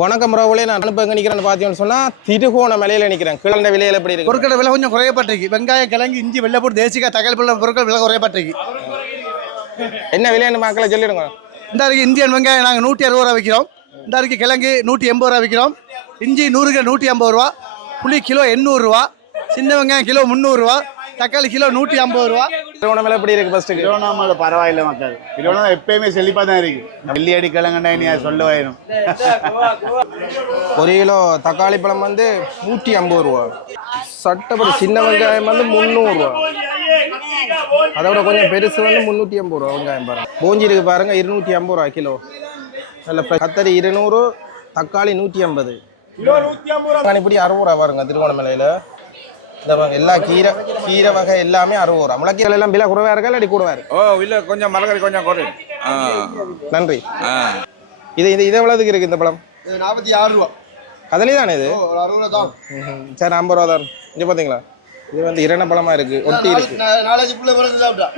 வணக்கம் ராவுலே நான் எங்கே நிற்கிறேன்னு பார்த்தீங்கன்னு சொன்னால் திருகோண மலையில் நிற்கிறேன் கிழண்ட விலையில் எப்படி இருக்கு? பொருட்களோட விலை கொஞ்சம் குறையப்பட்டிருக்கு. வெங்காயம் கிழங்கு இஞ்சி வெள்ளைப்பூர் தேசிக்காய் தகவல் போல பொருட்கள் விலை குறையப்பட்டிருக்கு. என்ன விலைன்னு மக்களை சொல்லிடுங்க. இந்த அருக்கு இந்தியன் வெங்காயம் நாங்கள் நூற்றி அறுபது ரூபா விற்கிறோம் இந்த அருக்கு கிழங்கு நூற்றி எண்பது ரூபா விற்கிறோம் இஞ்சி நூறு கிலோ நூற்றி ஐம்பது ரூபா. புளி கிலோ எண்ணூறுரூவா சின்ன வெங்காயம் கிலோ முந்நூறுரூவா தக்காளி கிலோ நூற்றி ஐம்பது ரூபா. திருவோண மேலே எப்படி இருக்கு ஃபர்ஸ்ட்டுக்கு திருவண்ணாமலை பரவாயில்ல மக்கள். திருவண்ணாமலை எப்பயுமே செழிப்பாக தான் இருக்கு. வெள்ளியடி கிழங்கண்டா நீ அதை சொல்ல வேணும் ஒரு கிலோ தக்காளி பழம் வந்து நூற்றி ஐம்பது ரூபா. சட்டப்படி சின்ன வெங்காயம் வந்து முந்நூறுரூவா அதோட கொஞ்சம் பெருசு வந்து முந்நூற்றி ஐம்பது ரூபா வெங்காயம் பாருங்க. பூஞ்சி இருக்கு பாருங்க இருநூற்றி ஐம்பது ரூபா கிலோ. நல்ல. கத்தரி இருநூறு தக்காளி நூற்றி ஐம்பது. இப்படி அறுபது ரூபா பாருங்க திருவோணமலையில் இந்த எல்லா கீரை கீரை வகை எல்லாமே அறுபது ரூபா. முளைக்கீரை எல்லாம் விலை குறைவா இருக்கா இல்லாட்டி கூடவா இருக்கு? ஓ இல்ல கொஞ்சம் மரக்கறி கொஞ்சம் குறை ஆ. நன்றி. இது இது இது எவ்வளவுக்கு இருக்கு இந்த பழம்? நாற்பத்தி ஆறு ரூபா. அதுலேயே தானே இது ஒரு அறுபது ரூபா தான். சரி ஐம்பது ரூபா தான். இங்கே பார்த்தீங்களா இது வந்து இரண பழமா இருக்கு ஒட்டி இருக்கு. நாலஞ்சு பிள்ளை பிறகு சாப்பிட்டா.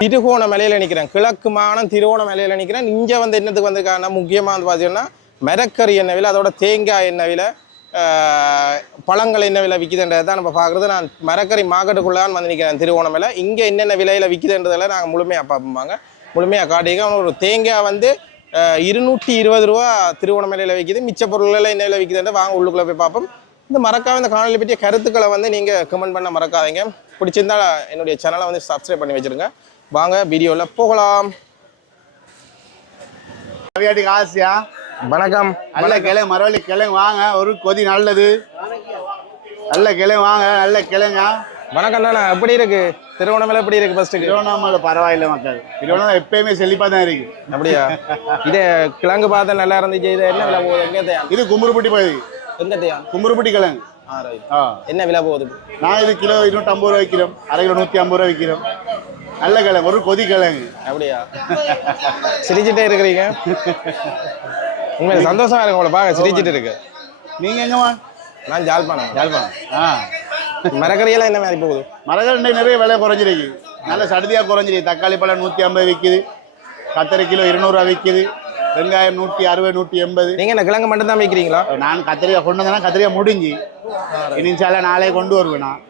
திருகோண மலையில நிக்கிறேன். கிழக்கு மானம் திருவோண மலையில நிக்கிறேன். இங்க வந்து என்னத்துக்கு வந்திருக்காங்கன்னா முக்கியமா வந்து பார்த்தீங்கன்னா மரக்கறி எண்ணெய் விலை அதோட தேங்காய் விலை ஆஹ், பழங்கள் என்ன விலை விற்கிதுன்றதை தான் நம்ம பார்க்குறது. நான் மரக்கறி மார்க்கெட்டுக்குள்ளான் வந்து நிற்கிறேன் திருவோணமலை இங்கே என்னென்ன விலையில் விற்கிதுன்றதெல்லாம் நாங்கள் முழுமையாக பார்ப்போம்பாங்க முழுமையாக காட்டிக்க ஒரு தேங்காய் வந்து இருநூற்றி இருபது ரூபா திருவோணமலையில் விற்கிது மிச்ச பொருள்கள் என்ன விலை விற்கிதுன்ற வாங்க உள்ளுக்குள்ளே போய் பார்ப்போம். இந்த மறக்காம இந்த காணொலி பற்றிய கருத்துக்களை வந்து நீங்கள் கமெண்ட் பண்ண மறக்காதீங்க. பிடிச்சிருந்தா என்னுடைய சேனலை வந்து சப்ஸ்கிரைப் பண்ணி வச்சிருங்க. வாங்க வீடியோவில் போகலாம். அவியாடி காசியா வணக்கம். நல்ல கிளை மரவள்ளி கிழங்கு வாங்க. ஒரு கொதி நல்லது. நல்ல கிழங்கு வாங்க. நல்ல கிழங்க வணக்கம் அண்ணா எப்படி இருக்கு? திருவண்ணாமலை எப்படி இருக்கு ஃபர்ஸ்ட்டுக்கு திருவண்ணாமலை பரவாயில்ல மக்கள். திருவண்ணாமலை எப்பயுமே செழிப்பாக தான் இருக்கு. அப்படியா? இது கிழங்கு பார்த்தா நல்லா இருந்துச்சு. இது என்ன விலை போகுது? எங்கே தேயா? இது கும்புருப்பட்டி போகுது. எங்கே தேயா? கும்புருப்பட்டி கிழங்கு. என்ன விலை போகுது? நான் இது கிலோ இருநூற்றம்பது ரூபா விற்கிறோம் அரை கிலோ நூற்றி ஐம்பது ரூபா விற்கிறோம் நல்ல கிழங்கு. ஒரு கொதி கிழங்கு. அப்படியா? சிரிச்சிட்டே இருக்கிறீங்க. உண்மையில சந்தோஷமா இருக்கு உங்களை பார்க்க சிரிச்சிட்டு இருக்கு. நீங்கள் எங்கம்மா? நான் ஜாழ்ப்பாணம் யாழ்ப்பாணம் ஆ. மரக்கறியெல்லாம் என்ன மாதிரி போகுது? மரகண்டை நிறைய விலை குறைஞ்சிருக்கு. நல்ல சடுதியாக குறைஞ்சிருக்கு. தக்காளி பழம் நூற்றி ஐம்பது விற்கிது கத்தரி கிலோ இருநூறுவா விற்கிது வெங்காயம் நூற்றி அறுபது நூற்றி எண்பது. நீங்க என்ன கிழங்கு மட்டும் தான் வைக்கிறீங்களா நான் கத்திரிக்காய் கொண்டு வந்தேன்னா கத்திரிக்காய் முடிஞ்சு. இனிச்சால நாளைக்கு கொண்டு வருவேன் நான்.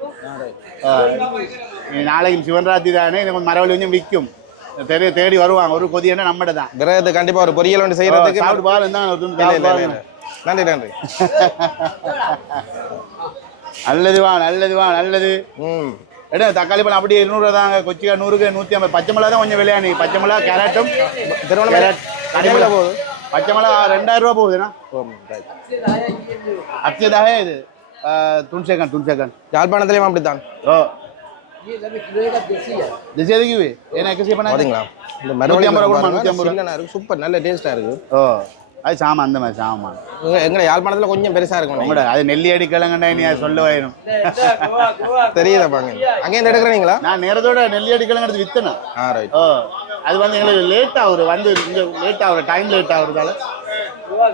நாளைக்கு சிவன்ராத்திரி தானே எனக்கு மரவள்ளி கொஞ்சம் விற்கும். தேடி தேடி வருவாங்க. ஒரு கொதியன்னா நம்மகிட்ட தான். விரதத்து கண்டிப்பா ஒரு பொரியல் ஒன்று செய்யறதுக்கு சாப்பிட்டு பாருங்க. இல்ல. நன்றி நன்றி. நல்லதுவா நல்லதுவா நல்லது ம். எடு தக்காளி பழம் அப்படியே இருநூறுவா தாங்க. கொச்சிக்காய் நூறுக்கு நூற்றி ஐம்பது. பச்சை மிளகா தான் கொஞ்சம் விலையானி பச்சை மிளகா கேரட்டும். திருவண்ணாமலை என்ன விலை போகுது. பச்சை மிளகா ரெண்டாயிரம் ரூபா போகுதுண்ணா. அச்சதாக இது. துன்சேகன் துன்சேகன் யாழ்ப்பாணத்துலயும் அப்படித்தான். ஓ. திசை எதுக்கு என்ன எக்கசி பண்ண பாத்தீங்களா இந்த நூத்தி ஐம்பது ரூபா, மரவள்ளி நூத்தி ஐம்பது ரூபா. சின்னனா இருக்கு சூப்பர் நல்ல டேஸ்டா இருக்கு ஓ அது சாமான் அந்த மாதிரி சாமான் எங்க யாழ்ப்பாணத்துல கொஞ்சம் பெருசா இருக்கும் உங்களோட அது நெல்லி அடி கிழங்கண்டா நீ சொல்ல வேணும் தெரியுதா பாங்க அங்க இருந்து எடுக்கிறீங்களா நான் நேரத்தோட நெல்லி அடி கிழங்கு எடுத்து வித்தேன் ஆ ரைட் ஓ அது வந்து எங்களுக்கு லேட் ஆகுது வந்து இங்கே லேட் ஆகுது டைம் லேட் ஆகுறதால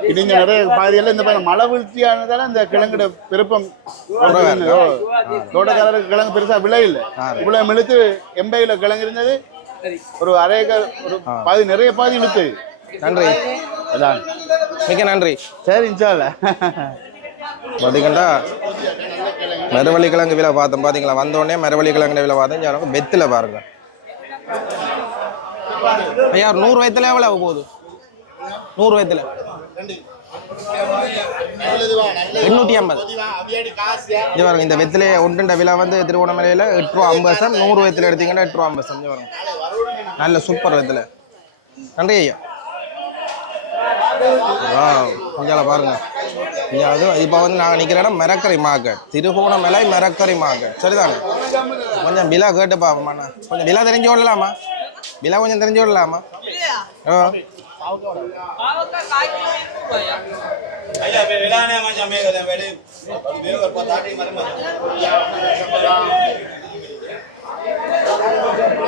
இது இங்க நிறைய பகுதியில் இந்த பக்கம் மழை வீழ்ச்சியானதால இந்த கிழங்கோட விருப்பம் ஓ, தோட்டக்காரருக்கு கிழங்கு பெருசா விலை இல்லை. இவ்வளவு இழுத்து எண்பது கிலோ கிழங்கு இருந்தது. ஒரு அரை ஒரு பாதி நிறைய பாதி இழுத்து. நன்றி. அதான். மிக்க நன்றி. சரி இன்ஷால்ல பார்த்தீங்கன்னா மரவள்ளி கிழங்கு விலை பார்த்தோம். பாத்தீங்களா? வந்த உடனே மரவள்ளி கிழங்கு விலை பார்த்தோம். யாரும் பெத்தில் பாருங்க. ஐயா நூறு வயத்துல எவ்வளவு போகுது? நூறு வயத்துல எண்ணூற்றி ஐம்பது. இங்க பாருங்க இந்த வெத்திலே ஒன்றுண்ட விலை வந்து திருவண்ணாமலையில் எட்டு ரூபா ஐம்பது சம் நூறு வயத்தில் எடுத்தீங்கன்னா எட்டு ரூபா ஐம்பது சம் இங்க பாருங்க. நல்ல சூப்பர் வெத்தில நன்றி ஐயா. வா இங்கால பாருங்க. இங்க அது இப்போ வந்து நாங்கள் நிற்கிற இடம் மரக்கறி மார்க்கெட். திருகோணமலை மரக்கறி மார்க்கெட். சரிதானே? கொஞ்சம் விலை கேட்டு பார்ப்போம்ண்ணா கொஞ்சம் விலை தெரிஞ்சு விடலாமா விலை கொஞ்சம் தெரிஞ்சு விடலாமா ஓ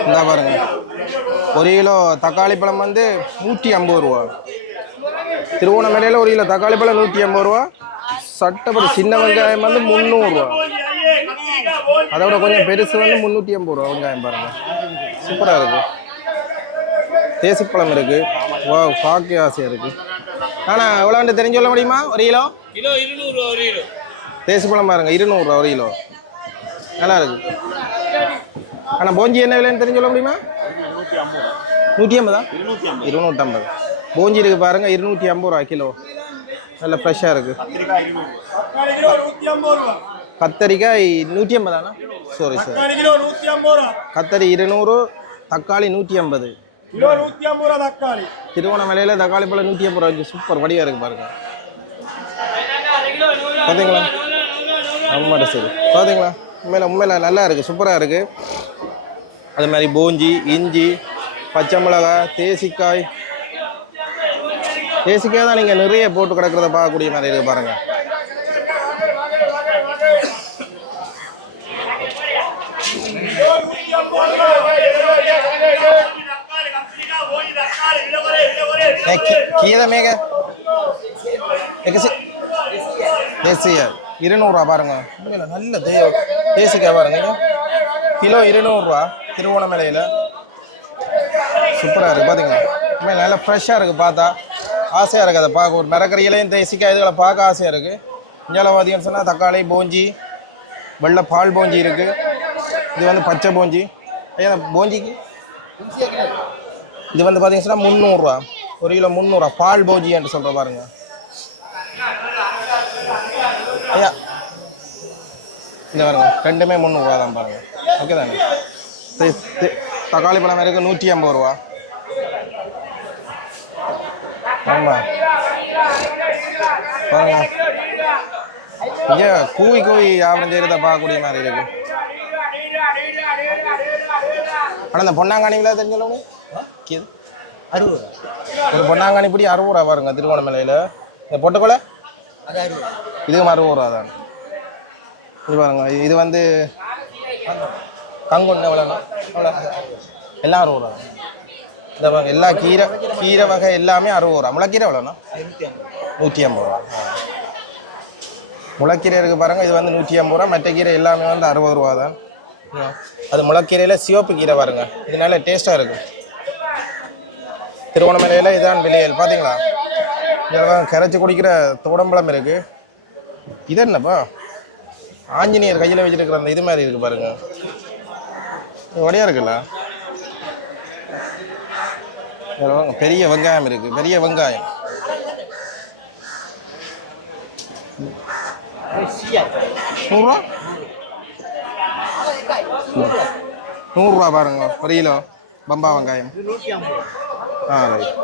இந்தா பாருங்க. ஒரு கிலோ தக்காளி பழம் வந்து நூற்றி ஐம்பது ரூபா. திருவோணமலையில் ஒரு கிலோ தக்காளி பழம் நூற்றி ஐம்பது ரூபா. சட்டப்படி சின்ன வெங்காயம் வந்து முந்நூறுரூவா அதோட கொஞ்சம் பெருசு வந்து முந்நூற்றி ஐம்பது ரூபா. வெங்காயம் பாருங்க. சூப்பராக இருக்கு. தேசிப்பழம் இருக்கு. வா பாக்கி ஆசையாக இருக்கு. ஆனால் எவ்வளோன்ட்டு தெரிஞ்சு சொல்ல முடியுமா? ஒரு கிலோ? கிலோ இருநூறு ஒரு கிலோ. தேசிப்பழம் பாருங்க இருநூறுவா ஒரு கிலோ. நல்லா இருக்கு. ஆனால் போஞ்சி என்ன விலைன்னு தெரிஞ்சு சொல்ல முடியுமா? நூற்றி ஐம்பதா? இருநூற்றம்பது போஞ்சி இருக்கு பாருங்க இருநூற்றி ஐம்பது ரூபா கிலோ. நல்ல ஃப்ரெஷ்ஷாக இருக்கு. கத்தரிக்காய் நூற்றி ஐம்பதாண்ணா? சாரி சார் ஐம்பது கத்தரி இருநூறு தக்காளி நூற்றி ஐம்பது. கிலோ நூத்தி ஐம்பது ரூபா தக்காளி. திருவண்ணாமலையில் தக்காளி பழம் நூற்றி ஐம்பது ரூபாய்க்கு சூப்பர் வடிவாக இருக்கு பாருங்க. பார்த்தீங்களா ஆமாடா சரி. பார்த்தீங்களா உண்மையில உண்மையில நல்லா இருக்கு சூப்பராக இருக்கு. அது மாதிரி போஞ்சி இஞ்சி பச்சை மிளகாய் தேசிக்காய். தேசிக்காய் தான் நீங்கள் நிறைய போட்டு கிடக்கிறத பார்க்கக்கூடிய மாதிரி இருக்கு பாருங்க. கீரை மேக. தேசிய இருநூறுவா பாருங்க. நல்ல தே தேசிக்காய் பாருங்க கிலோ இருநூறுவா திருவோணமலையில். சூப்பராக இருக்குது பார்த்தீங்களா உண்மையில் நல்லா ஃப்ரெஷ்ஷாக இருக்குது பார்த்தா. ஆசையாக இருக்குது அதை பார்க்க. ஒரு மரக்கறிகளையும் தேசிக்காய் இதுகளை பார்க்க ஆசையாக இருக்குது இங்கே பார்த்தீங்கன்னு சொன்னால் தக்காளி போஞ்சி வெள்ளை பால் போஞ்சி இருக்குது இது வந்து பச்சை போஞ்சி. ஐயா போஞ்சிக்கு? இது வந்து பார்த்தீங்கன்னா சொன்னால் முந்நூறுரூவா ஒரு கிலோ முந்நூறுரூவா பால் போஜி என்று சொல்கிற பாருங்க. ஐயா. இந்த பாருங்க ரெண்டுமே முந்நூறுரூவா தான் பாருங்க. ஓகே தானே? தக்காளி பழம் இருக்குது நூற்றி ஐம்பது ரூபா. ஆமாம் பாருங்க. ஐயா கூவி கூவி வியாபாரம் செய்கிறத பார்க்கக்கூடிய மாதிரி இருக்கு. ஆனால் இந்த பொன்னாங்காணிங்களா தெரிஞ்சவங்க அறுபது ஒரு பொன்னாங்கண்ணி பிடி அறுபது ரூபா பாருங்க திருவோணமலையில் இந்த பொட்டுக்கொலை இதுவும் அறுபது ரூபா தான். இது பாருங்க இது வந்து கங்குன்னு எவ்வளோண்ணா எவ்வளோ எல்லாம் அறுபது ரூபா இந்த பாருங்க எல்லா கீரை கீரை வகை எல்லாமே அறுபது ரூபா முளைக்கீரை எவ்வளோண்ணா நூற்றி ஐம்பது ரூபா. முளைக்கீரை இருக்குது பாருங்கள் இது வந்து நூற்றி ஐம்பது ரூபா. மற்ற கீரை எல்லாமே வந்து அறுபது ரூபா தான். அது முளைக்கீரையில் சிவப்பு கீரை பாருங்கள் இதனால டேஸ்ட்டாக இருக்குது திருவண்ணாமலையில் இதான் விலையல் பார்த்தீங்களா இதெல்லாம் கரைச்சி குடிக்கிற தோடம்பழம் இருக்குது இது என்னப்பா? ஆஞ்சநேயர் கையில் வச்சுருக்கிற அந்த இது மாதிரி இருக்கு பாருங்கள் இது இருக்குல்ல? பெரிய வெங்காயம் இருக்குது பெரிய வெங்காயம். நூறுரூவா? நூறுரூவா பாருங்க ஒரு கிலோ பம்பா வெங்காயம். ஆ ரைட்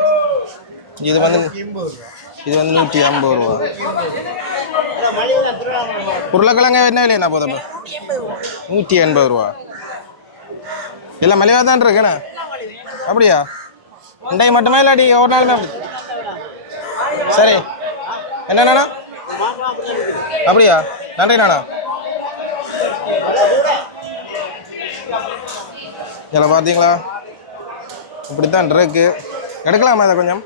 இது வந்து இது வந்து நூற்றி ஐம்பது ரூபா உருளைக்கிழங்கு என்ன இல்லையா போதும் நூற்றி எண்பது ரூபா எல்லாம் மலிவாக தான் இருக்குண்ணே அப்படியா ரெண்டை மட்டுமே இல்லாடி ஒரு நாளுமே சரி என்னண்ணா அப்படியா நன்றி நானா இதில் பார்த்தீங்களா இப்படித்தான் இருக்கு எடுக்கலாமா இதை கொஞ்சம்?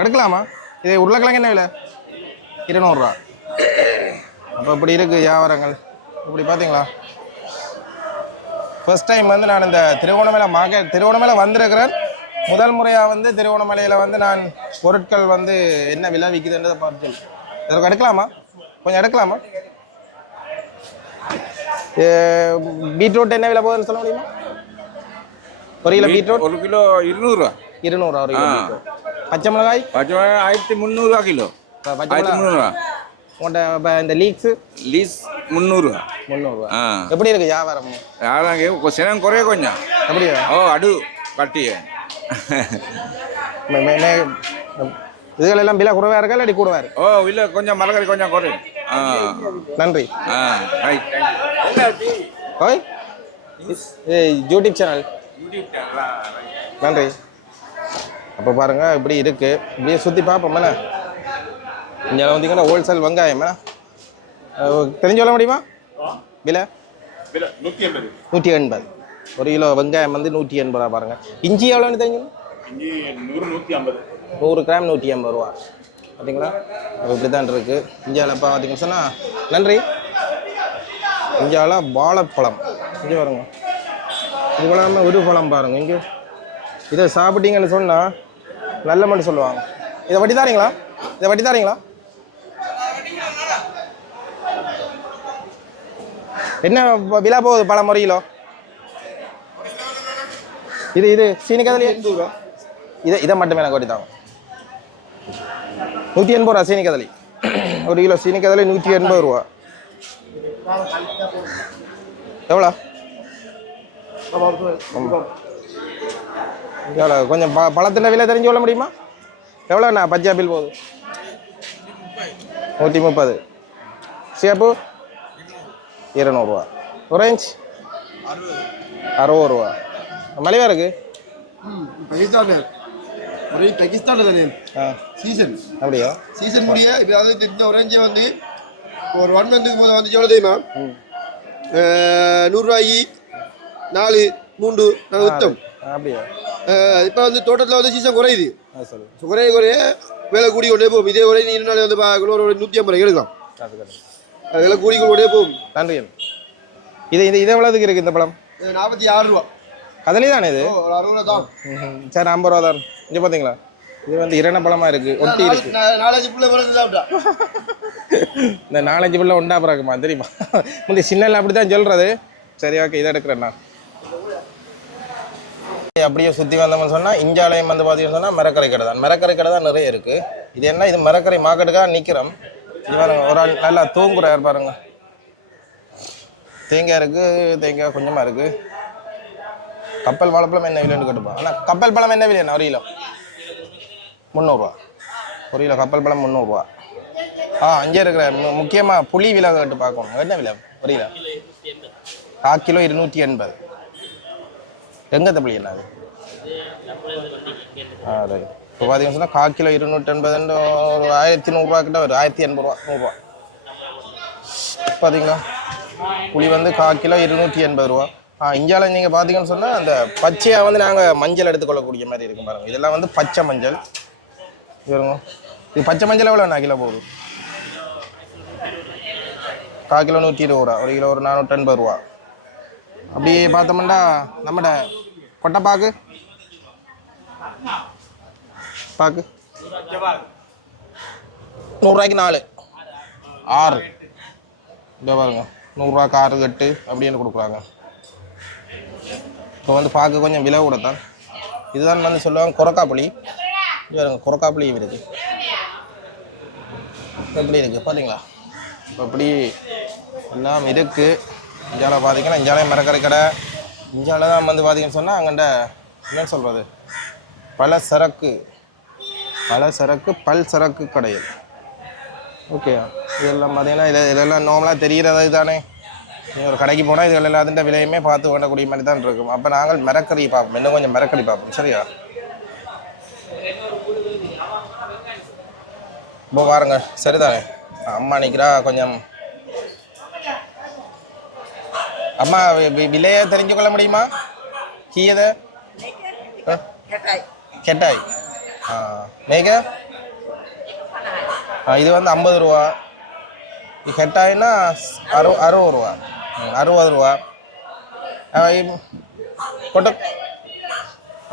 எடுக்கலாமா இது உருளைக்கிழங்கு என்ன விலை? இருநூறுவா. அப்போ இப்படி இருக்குது வியாபாரங்கள். இப்படி பார்த்தீங்களா ஃபர்ஸ்ட் டைம் வந்து நான் இந்த திருவோணமலை மார்க்கெட் திருவோணமலை வந்திருக்கிறேன். முதல் முறையாக வந்து திருவோணமலையில் வந்து நான் பொருட்கள் வந்து என்ன விலை விற்குதுன்றதை பார்த்து. இதற்கு எடுக்கலாமா? கொஞ்சம் எடுக்கலாமா? பீட்ரூட் என்ன விலை போகுதுன்னு சொல்ல முடியுமா? ஒரு கிலோ பீட்ரூட் ஒரு கிலோ இருநூறுவா. இருநூறுவா beetroot. பச்சை மிளகாய்? பச்சை மிளகாய் ஆயிரத்தி முந்நூறுவா கிலோ. ஆயிரத்தி முந்நூறுவா. உங்கள்கிட்ட இப்போ இந்த லீக்ஸு? லீஸ் முந்நூறுரூவா ஆ. எப்படி இருக்கு வியாபாரம்? யாராங்க சினம் குறைய கொஞ்சம். அப்படியா? ஓ அடு கட்டிய. இதுகள் எல்லாம் விலை குறைவா இருக்கா இல்லாட்டி கூடவா இருக்கு? ஓ இல்லை கொஞ்சம் மரக்கறி கொஞ்சம் குறையும் நன்றி. ஆ ரைட் ஓய். YouTube channel? நன்றி. அப்போ பாருங்கள் இப்படி இருக்குது இப்படியே சுற்றி பார்ப்போம் இங்கே வந்தீங்கன்னா ஹோல்சேல் வெங்காயம் தெரிஞ்சு சொல்ல முடியுமா? விலை? நூற்றி எண்பது. ஒரு கிலோ வெங்காயம் வந்து நூற்றி எண்பது ரூபா பாருங்கள் இஞ்சி எவ்வளோன்னு தெரிஞ்சுக்கணும் நூறு கிராம் நூற்றி ஐம்பது ரூபா. பார்த்தீங்களா இப்படி தான் இருக்குது இந்தியாவில் இப்போ பார்த்தீங்கன்னு சொன்னால் நன்றி. இந்தியாவில் வாழைப்பழம். இங்கே பாருங்க. இது இல்லாமல் ஒரு பழம் பாருங்கள் இங்கே. இதை சாப்பிட்டீங்கன்னு சொன்னால் நல்ல மட்டும் சொல்லுவாங்க. இதை வட்டி தாரீங்களா? இதை வட்டி தாரீங்களா? என்ன விழா போகுது பல முறையிலோ? கிலோ இது இது சீனி இதை இதை மட்டுமே எனக்கு வட்டி தாங்க நூற்றி எண்பது ரூபா சீனிக்கதலி ஒரு கிலோ சீனிக்கதலி நூற்றி எண்பது ரூபா. எவ்வளோ? எவ்வளோ கொஞ்சம் ப பழத்தின் விலை தெரிஞ்சு கொள்ள முடியுமா? எவ்வளோண்ணா பச்சை ஆப்பிள் போகுது நூற்றி முப்பது. சேப்பு இருநூறுவா ஒரேஞ்ச் அறுபது. ரூபா. மலிவா இருக்கு? ஒரே பாகிஸ்தான்ல தானே? ஆ. சீசன் அப்படியா? சீசன் முடிய இப்போ அதாவது இந்த ஒரேஞ்சே வந்து ஒரு ஒன் மந்த்துக்கு போது வந்து எவ்வளோ தெரியுமா? நூறுரூவாயி நாலு மூன்று நாங்கள் விற்றோம் அப்படியா? இப்போ வந்து தோட்டத்தில் வந்து சீசன் குறையுது. குறைய குறைய விலை கூடி கொண்டே போகும். இதே ஒரே நீர் நாள் வந்து ஒரு நூற்றி ஐம்பது எடுக்கலாம். விலை கூடி கொண்டே போகும். நன்றி. இது இது இது எவ்வளோதுக்கு இருக்குது இந்த பழம்? நாற்பத்தி ஆறு ரூபா. கதலி தானே இது? ஒரு அறுபது ரூபா தான். சரி ஐம்பது ரூபா தான். இங்கே பார்த்தீங்களா இது வந்து இரண பழமாக இருக்குது ஒட்டி இருக்கு. நாலு- நாலஞ்சு பிள்ளை இந்த நாலஞ்சு பிள்ளை உண்டா பிறகுமா தெரியுமா? முந்தைய சின்னல அப்படி தான் சொல்கிறது சரி ஓகே இதை எடுக்கிறேண்ணா அப்படியே சுற்றி வந்தோம்னு சொன்னால் இஞ்சாலயம் வந்து பார்த்தீங்கன்னு சொன்னால் மரக்கரை கடை தான். மரக்கரை கடை தான் நிறைய இருக்குது இது என்ன? இது மரக்கரை மார்க்கெட்டுக்காக நிற்கிறோம் இது பாருங்க ஒரு ஆள் நல்லா தூங்குறாரு பாருங்க. தேங்காய் இருக்குது தேங்காய் கொஞ்சமாக இருக்குது கப்பல் வாழைப்பழம் என்ன விலைன்னு கேட்டுப்போம் ஆனால் கப்பல் பழம் என்ன விலைண்ணா ஒரு கிலோ? முந்நூறுரூவா ஒரு கிலோ கப்பல் பழம் முந்நூறுரூவா ஆ அங்கே இருக்கிற முக்கியமாக புளி விலை கேட்டு பார்க்கணும். என்ன விலை? ஒரு கிலோ? கால் கிலோ இருநூற்றி எண்பது. எங்கே தம்பி என்ன அது? அது. இப்போ பார்த்தீங்கன்னு சொன்னால் கால் கிலோ இருநூற்றி எண்பதுன்னு ஒரு ஆயிரத்தி நூறுரூவா கிட்ட வரும். ஆயிரத்தி எண்பது ரூபா நூறுரூவா பார்த்தீங்களா புளி வந்து கால் கிலோ இருநூற்றி எண்பது ரூபா. ஆ இந்தியாவில் நீங்கள் பார்த்தீங்கன்னு சொன்னால் அந்த பச்சையாக வந்து நாங்கள் மஞ்சள் எடுத்துக்கொள்ளக்கூடிய மாதிரி இருக்கும் பாருங்க. இதெல்லாம் வந்து பச்சை மஞ்சள். இது இது பச்சை மஞ்சள் எவ்வளோ கிலோ போகுது? கால் கிலோ நூற்றி இருபது ரூபா. ஒரு கிலோ ஒரு நானூற்றி எண்பது ரூபா. அப்படியே பார்த்தோம்னா நம்மட கொட்டைப்பாக்கு பாக்கு. நூறுரூவாய்க்கு நாலு. ஆறு. இதோ பாருங்க. நூறுரூவாக்கு ஆறு கட்டு அப்படின்னு கொடுக்குறாங்க. இப்போ வந்து பார்க்க கொஞ்சம் விலை கூட தான் இதுதான் வந்து சொல்லுவாங்க குரக்காப்புளி. இது பாருங்க குரக்காப்புளியும் இருக்குது எப்படி இருக்குது பார்த்தீங்களா இப்போ அப்படி எல்லாம் இருக்குது இந்தியாவில் பார்த்தீங்கன்னா இந்தியாவிலே மரக்கறி கடை. இந்தியாவில் தான் வந்து பார்த்தீங்கன்னு சொன்னால் அங்கண்ட என்ன சொல்கிறது பல சரக்கு பல சரக்கு பல் சரக்கு கடைகள். ஓகே இதெல்லாம் பார்த்தீங்கன்னா இதில் இதெல்லாம் நார்மலாக தெரிகிறது தானே. நீ ஒரு கடைக்கு போனால் இதுகள் எல்லாத்தின் விலையுமே பார்த்து ஓடக்கூடிய மாதிரி தான் இருக்கும். அப்போ நாங்கள் மரக்கறி பார்ப்போம். இன்னும் கொஞ்சம் மரக்கறி பார்ப்போம். சரியா? இப்போ பாருங்க. சரிதானே? அம்மா நிற்கிறா கொஞ்சம் அம்மா விலையை தெரிஞ்சு கொள்ள முடியுமா கீயது கெட்டாய் ஆ மேக இது வந்து ஐம்பது ரூபா இது கெட்டாயின்னா அறு அறுபது ரூபா அறுபது ரூபா பொட்டு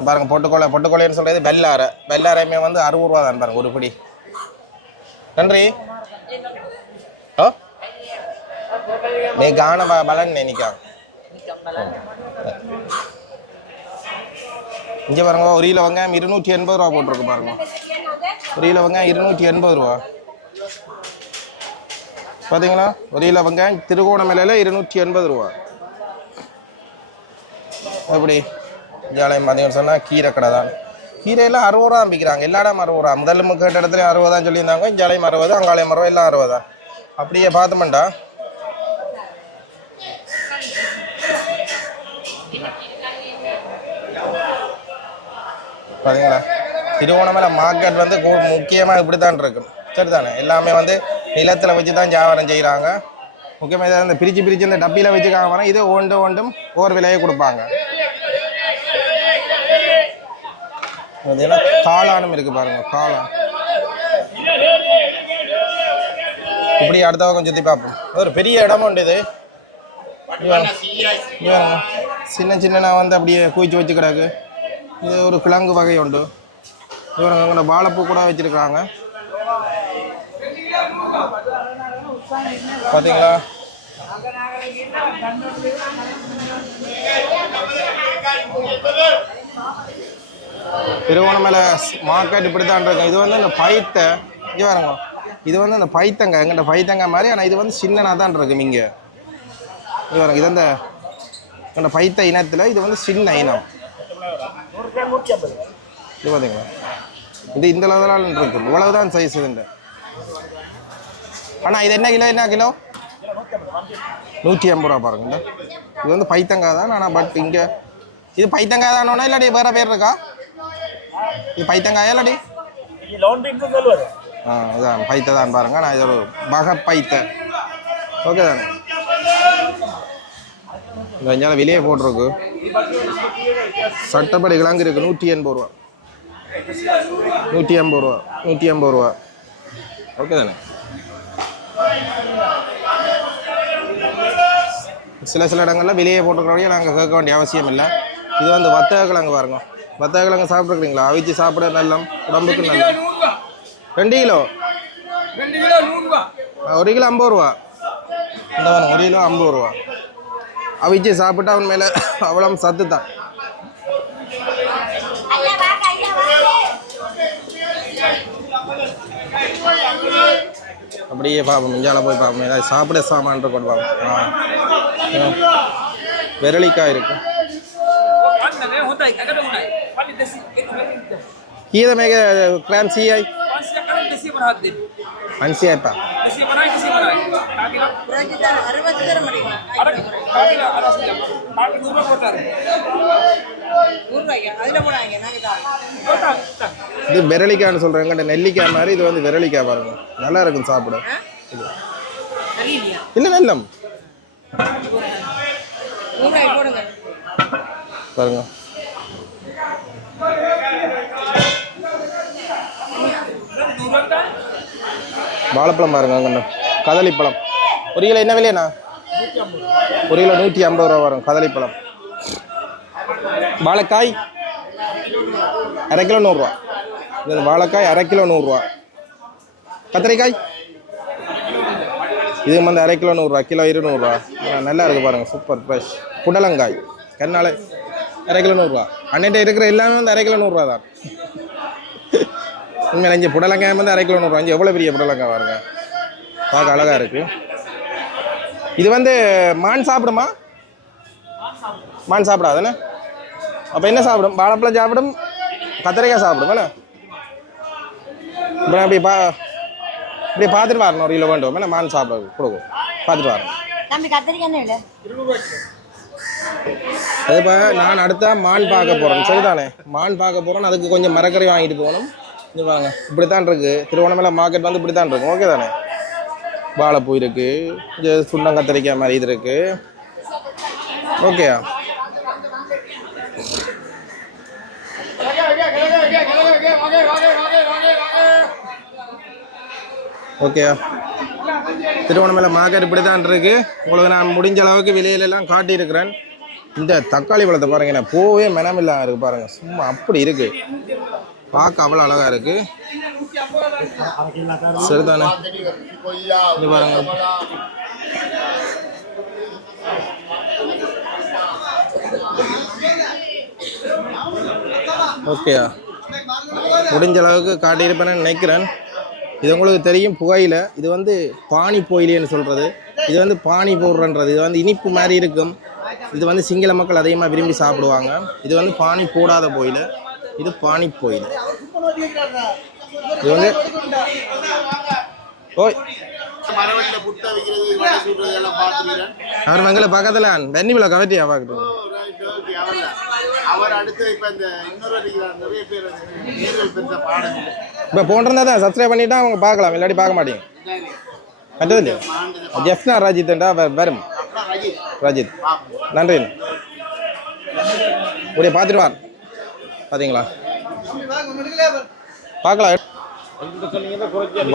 பாருங்க பொட்டுக்கோலை பொட்டுக்கோலைன்னு சொல்கிறது பெல்லாரை பெல்லாரையுமே வந்து அறுபது ரூபா தான் பாருங்க ஒரு பிடி நன்றி நீ காண ப- பலன் நினைக்கா இங்கே பாருங்க ஒரு கிலோ வெங்காயம் இருநூற்றி எண்பது ரூபா போட்டிருக்கு பாருங்க. ஒரு கிலோ வெங்காயம் இருநூற்றி எண்பது ரூபா. பார்த்தீங்களா ஒரு கிலோ வெங்காயம் திருகோணமலையில் இருநூற்றி எண்பது ரூபா. எப்படி? ஜாலியம் பார்த்தீங்கன்னு சொன்னால் கீரை கடை தான். கீரையெல்லாம் அறுபது ரூபா தான் விற்கிறாங்க. எல்லா இடம் அறுபது ரூபா. முதல்ல கேட்ட இடத்துல அறுபது சொல்லியிருந்தாங்க. ஜாலியம் அறுபது அங்காளையம் அறுபது எல்லாம் அறுபது அப்படியே பார்த்தோம்டா பார்த்தீங்களா திருவோணமலை மார்க்கெட் வந்து முக்கியமாக இப்படி தான் இருக்கும் சரிதானே? எல்லாமே வந்து நிலத்தில் வச்சு தான் வியாபாரம் செய்கிறாங்க முக்கியமாக இந்த பிரித்து பிரித்து இந்த டப்பியில் வச்சு வாங்கினா இது ஒன்று ஒன்றும் ஒவ்வொரு விலையை கொடுப்பாங்க. பார்த்தீங்கன்னா காளானும் இருக்குது பாருங்கள் காளான். இப்படி அடுத்தவங்க கொஞ்சம் சுற்றி பார்ப்போம். ஒரு பெரிய இடம் உண்டு இது. சின்ன சின்ன வந்து அப்படியே குவிச்சு வச்சு கிடக்கு. இது ஒரு கிழங்கு வகை உண்டு. இவங்க அங்கே வாழைப்பூ கூட வச்சுருக்காங்க பார்த்தீங்களா திருவோணமலை மார்க்கெட் இப்படி தான் இருக்கும் இது வந்து இந்த பைத்த இங்கே வரங்க இது வந்து அந்த பைத்தங்க எங்கிட்ட பைத்தங்க மாதிரி ஆனால் இது வந்து சின்னனாக தான் இருக்கும் இங்கே. இது வரங்க இது அந்த எங்கிட்ட பைத்த இனத்தில் இது வந்து சின்ன இனம். இது பார்த்தீங்களா இது இந்த இருக்கு. இவ்வளவுதான் சைஸ் இதுண்டு அண்ணா இது என்ன கிலோ என்ன கிலோ? நூற்றி ஐம்பது ரூபா பாருங்க இது வந்து பைத்தங்காய் தான் ஆனால் பட் இங்கே இது பைத்தங்காய் தானோனா இல்லாடி வேற பேர் இருக்கா? இது பைத்தங்காயா இல்லாடி ஆ இதான் பைத்த தான் பாருங்க. நான் இது ஒரு பக பைத்த. ஓகே தானே? இந்த அஞ்சால வெளியே போட்டிருக்கு. சட்டப்படி கிழங்கு இருக்கு. நூற்றி எண்பது ரூபா. நூற்றி ஐம்பது ரூபா. நூற்றி ஐம்பது ரூபா. ஓகே தானே? சில சில இடங்கள்ல வெளியே போட்டுக்கிறவங்க நாங்கள் கேட்க வேண்டிய அவசியம் இல்லை. இது வந்து வத்தக கிழங்கு பாருங்க. வத்தக கிழங்கு சாப்பிட்ருக்கீங்களா அவிச்சு சாப்பிட நல்லம் உடம்புக்கு நல்லம். ரெண்டு கிலோ? ஒரு கிலோ ஐம்பது ரூபா. இந்த ஒரு கிலோ ஐம்பது ரூபா. அவிச்சு சாப்பிட்டு அவன் மேலே அவ்வளோ சத்து தான் அப்படியே பார்ப்போம் மிஞ்சால போய் பார்ப்போம் ஏதாவது சாப்பிட சாமான் கொண்டு பார்ப்போம் ஆ. விரலிக்காய் இருக்கும் கீழே மேக கிராம் சிஐ. அன்சியாய்ப்பா இது விரலிக்காய்னு சொல்கிறாங்க இந்த நெல்லிக்காய் மாதிரி இது வந்து விரலிக்காய் பாருங்க. நல்லா இருக்கும் சாப்பிட. இல்லை நல்லம் பாருங்க. வாழைப்பழம் பாருங்க அங்கே கதளிப்பழம் ஒரு கிலோ என்ன விலையண்ணா ஒரு கிலோ நூற்றி ஐம்பது ரூபா வரும் கதளிப்பழம் வாழைக்காய் அரை கிலோ நூறுரூவா இந்த வாழைக்காய் அரை கிலோ நூறுரூவா கத்திரிக்காய்? இது வந்து அரை கிலோ நூறுரூவா கிலோ இருநூறுவா நல்லா இருக்குது பாருங்க சூப்பர் ஃப்ரெஷ் புடலங்காய் கண்ணால் அரை கிலோ நூறுரூவா அன்னிட்ட இருக்கிற எல்லாமே வந்து அரை கிலோ நூறுரூவா தான். உண்மையில இங்கே புடலங்காய் வந்து அரை கிலோ நூறுரூவா இங்கே எவ்வளோ பெரிய புடலங்காய் பாருங்க. பார்க்க அழகாக இருக்குது இது வந்து மான் சாப்பிடுமா? மான் சாப்பிடாதானே அப்போ என்ன சாப்பிடும்? வாழைப்பழம் சாப்பிடும்? கத்திரிக்காய் சாப்பிடும் என்ன? இப்போ அப்படி பா இப்படி பார்த்துட்டு வரணும் ஒரு கிலோ வேண்டும்? என்ன மான் சாப்பிட கொடுக்கும். பார்த்துட்டு வரணும். தம்பி கத்திரிக்காய் என்ன விலை? அது இப்போ நான் அடுத்தா மான் பார்க்க போகிறேன் சரிதானே மான் பார்க்க போகிறோம் அதுக்கு கொஞ்சம் மரக்கறி வாங்கிட்டு போகணும். இங்கே வாங்க இப்படி தான் இருக்குது திருவண்ணாமலை மார்க்கெட் வந்து இப்படி தான் இருக்கும் ஓகே தானே? வாழைப்பூ இருக்குது இங்கே சுண்டம் கத்திரிக்காய் மாதிரி இது இருக்குது ஓகேயா ஓகேயா திருவண்ணாமலை மார்க்கெட் இப்படி தான் இருக்கு. உங்களுக்கு நான் முடிஞ்ச அளவுக்கு விலையிலெல்லாம் காட்டியிருக்கிறேன். இந்த தக்காளி பழத்தை பாருங்க நான் போவே மனமில்லாம இருக்குது பாருங்கள் சும்மா அப்படி இருக்குது பார்க்க அவ்வளோ அழகாக இருக்கு. சரிதானே? இது பாருங்க. ஓகேயா முடிஞ்ச அளவுக்கு காட்டியிருப்பேன்னு நினைக்கிறேன். இது உங்களுக்கு தெரியும் புகையில. இது வந்து பானி போயிலேன்னு சொல்கிறது இது வந்து பானி போடுறன்றது. இது வந்து இனிப்பு மாதிரி இருக்கும். இது வந்து சிங்கள மக்கள் அதிகமாக விரும்பி சாப்பிடுவாங்க. இது வந்து பானி போடாத புயல் இது பானி புயல் இது வந்து ஓய். அவர் மங்கள பக்கத்துல வெண்ணி விழா கவட்டியா பார்க்கட்டும். இப்ப இப்போ போன்றிருந்தா தான் சப்ஸ்கிரைப் பண்ணிட்டா அவங்க பார்க்கலாம். இல்லாட்டி பார்க்க மாட்டீங்க. கட்டது இல்லையா ஜெஃப்னா ராஜித்ண்டா வரும். அப்புறம் ரஜித். நன்றி உடைய பார்த்துட்டு வார் பார்த்தீங்களா பார்க்கலாம்.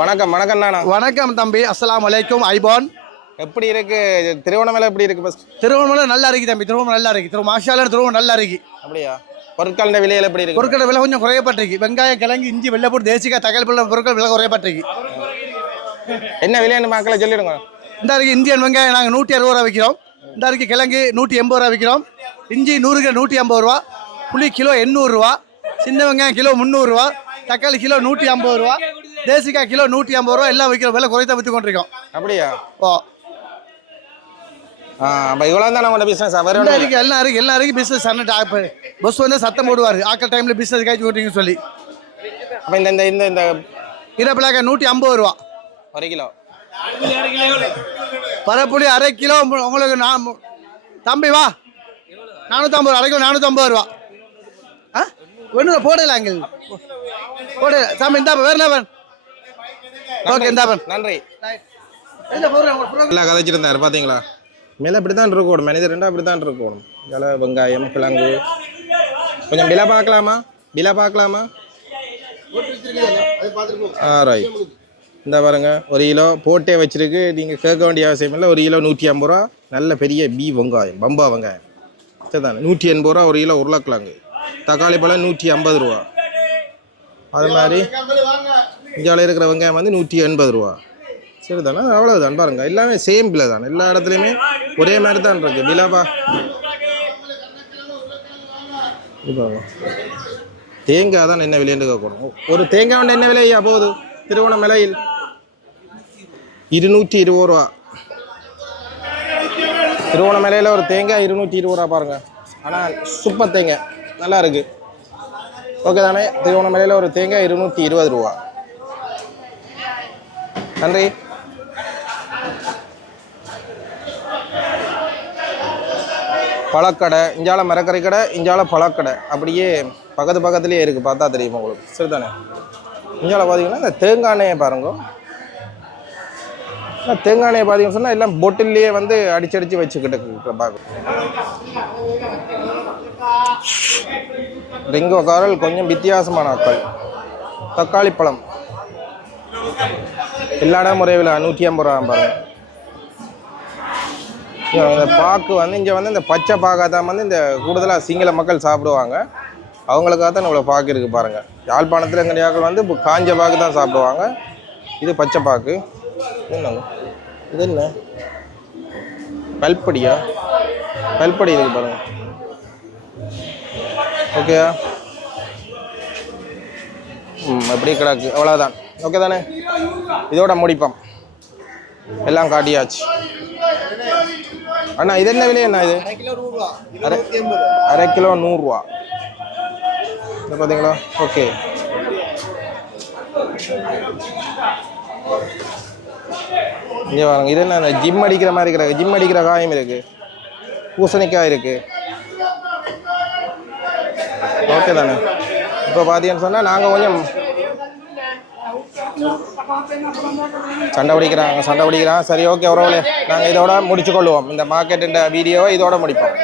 வணக்கம் வணக்கம் நானா? வணக்கம் தம்பி அஸ்ஸலாமு அலைக்கும். ஐபான். எப்படி இருக்கு? திருவண்ணாமலை எப்படி இருக்கு ஃபஸ்ட் திருவண்ணாமலை நல்லா இருக்கு தம்பி திருவண்ணாமலை நல்லா இருக்கு. திரு மாஷால திருவண்ணாமலை நல்லா இருக்கு. அப்படியா? பொருட்களின் விலையில் எப்படி இருக்கு? பொருட்கள் விலை கொஞ்சம் குறையப்பட்டிருக்கு. வெங்காயம் கிழங்கு இஞ்சி வெள்ளை போட்டு தேசிக்காய் தகவல் பழம் பொருட்கள் விலை குறையப்பட்டிருக்கு. என்ன விலைன்னு மக்களை சொல்லிடுங்க. இந்த இருக்கு இந்தியன் வெங்காயம் நாங்கள் நூற்றி அறுபது ரூபா விற்கிறோம் இந்த இருக்கு கிழங்கு நூற்றி எண்பது ரூபா விற்கிறோம் இஞ்சி நூறு கிலோ நூற்றி ஐம்பது ரூபா. புளி கிலோ எண்ணூறுரூவா சின்ன வெங்காயம் கிலோ முந்நூறுரூவா தக்காளி கிலோ நூற்றி ஐம்பது ரூபா தேசிக்காய் கிலோ நூற்றி ஐம்பது ரூபா எல்லாம் விற்கிறோம் விலை குறைத்த விற்று கொண்டிருக்கோம். அப்படியா? ஓ. ஆ அப்போ இவ்வளோ தான் உங்களோட பிஸ்னஸ் வேறு இருக்கு எல்லாம் இருக்கு எல்லாம் இருக்கு பிஸ்னஸ் சன்ன பஸ் வந்து சத்தம் போடுவார். ஆக்கள் டைமில் பிஸ்னஸ் காய்ச்சி போட்டீங்கன்னு சொல்லி. அப்போ இந்த இந்த இந்த இந்த இரப்பிலாக்க நூற்றி ஐம்பது ரூபா. ஒரு கிலோ. பரப்புளி அரை கிலோ உங்க- உங்களுக்கு நான் தம்பி வா. நானூற்றம்பது அரை கிலோ நானூற்றம்பது ரூபா. ஆ? ஒன்றும் போடல அங்கே போடல. சாமி இந்தாப்பா வேறு என்ன ஓகே இந்தாப்பன் நன்றி. எல்லாம் கதைச்சிருந்தாரு பார்த்தீங்களா மேலே இப்படி தான் இருக்கணும் மனிதர் ரெண்டா அப்படி தான் இருக்கணும். இலை வெங்காயம் கிழங்கு. கொஞ்சம் விலை பார்க்கலாமா? விலை பார்க்கலாமா? ஆ ரைட் இந்த பாருங்க ஒரு கிலோ போட்டே வச்சிருக்கு. நீங்கள் கேட்க வேண்டிய அவசியம் இல்லை. ஒரு கிலோ நூற்றி ஐம்பது ரூபா. நல்ல பெரிய பி வெங்காயம் பம்பா வெங்காயம். சரிதானே? நூற்றி எண்பது ரூபா ஒரு கிலோ உருளைக்கிழங்கு. தக்காளி பழம் நூற்றி ஐம்பது ரூபா. அது மாதிரி இந்தியாவில் இருக்கிற வெங்காயம் வந்து நூற்றி எண்பது ரூபா. சரி தானே அவ்வளோதான் பாருங்க எல்லாமே சேம் விலை தான். எல்லா இடத்துலையுமே ஒரே மாதிரி தான் இருக்குது விலாபா தேங்காய் தான் என்ன விலைன்னு கேட்கணும் ஒரு தேங்காய் என்ன விலையா போகுது. திருவண்ணாமலையில் இருநூற்றி இருபது ரூபா. திருவண்ணாமலையில் ஒரு தேங்காய் இருநூற்றி இருபது ரூபா பாருங்க. ஆனால் சுப்பர் தேங்காய். நல்லா இருக்கு ஓகே தானே திருவண்ணாமலையில் ஒரு தேங்காய் இருநூற்றி இருபது ரூபா. நன்றி. பழக்கடை இஞ்சால மரக்கறி கடை இஞ்சால பழக்கடை. அப்படியே பக்கத்து பக்கத்துலேயே இருக்குது பார்த்தா தெரியும் உங்களுக்கு? சரிதானே இஞ்சால பார்த்தீங்கன்னா இந்த தேங்காய் பாருங்க. தேங்காய் எண்ணெயை பார்த்தீங்கன்னு சொன்னால் எல்லாம் பொட்டில்லையே வந்து அடிச்சு வச்சுக்கிட்டு பார்க்க பார்க்க ரிங்கோக்காரல் கொஞ்சம் வித்தியாசமான ஆக்கள் தக்காளி பழம். எல்லா முறையில் நூற்றி ஐம்பது ரூபா பாருங்க. இந்த பாக்கு வந்து இங்கே வந்து இந்த பச்சை பாக்கா தான் வந்து இந்த கூடுதலாக சிங்கள மக்கள் சாப்பிடுவாங்க. அவங்களுக்காக தான் இவ்வளோ பாக்கு இருக்குது பாருங்கள் யாழ்ப்பாணத்தில் எங்கள் வந்து இப்போ காஞ்ச பாக்கு தான் சாப்பிடுவாங்க. இது பச்சை பாக்கு. இது என்னங்க? இது என்ன? பல்படியா? பல்படி இருக்குது பாருங்கள் ஓகேயா ம் எப்படி கிடக்கு. அவ்வளோதான் ஓகே தானே? இதோட முடிப்போம். எல்லாம் காட்டியாச்சு. அண்ணா இது என்ன விலை என்ன இது? அரை அரை கிலோ நூறுரூவா இது பார்த்தீங்களா ஓகே இங்கே பாருங்க இது என்ன ஜிம் அடிக்கிற மாதிரி இருக்கிற ஜிம் அடிக்கிற காயம் இருக்கு. பூசணிக்காய் இருக்கு. ஓகே தானே? இப்போ பார்த்தீங்கன்னு சொன்னால் நாங்கள் கொஞ்சம் சண்டை பிடிக்கிறாங்க சண்டை பிடிக்கிறாங்க. சரி ஓகே உறவுகளே நாங்கள் இதோட முடிச்சு கொள்வோம் இந்த மார்க்கெட்டுன்ற வீடியோவை இதோட முடிப்போம்.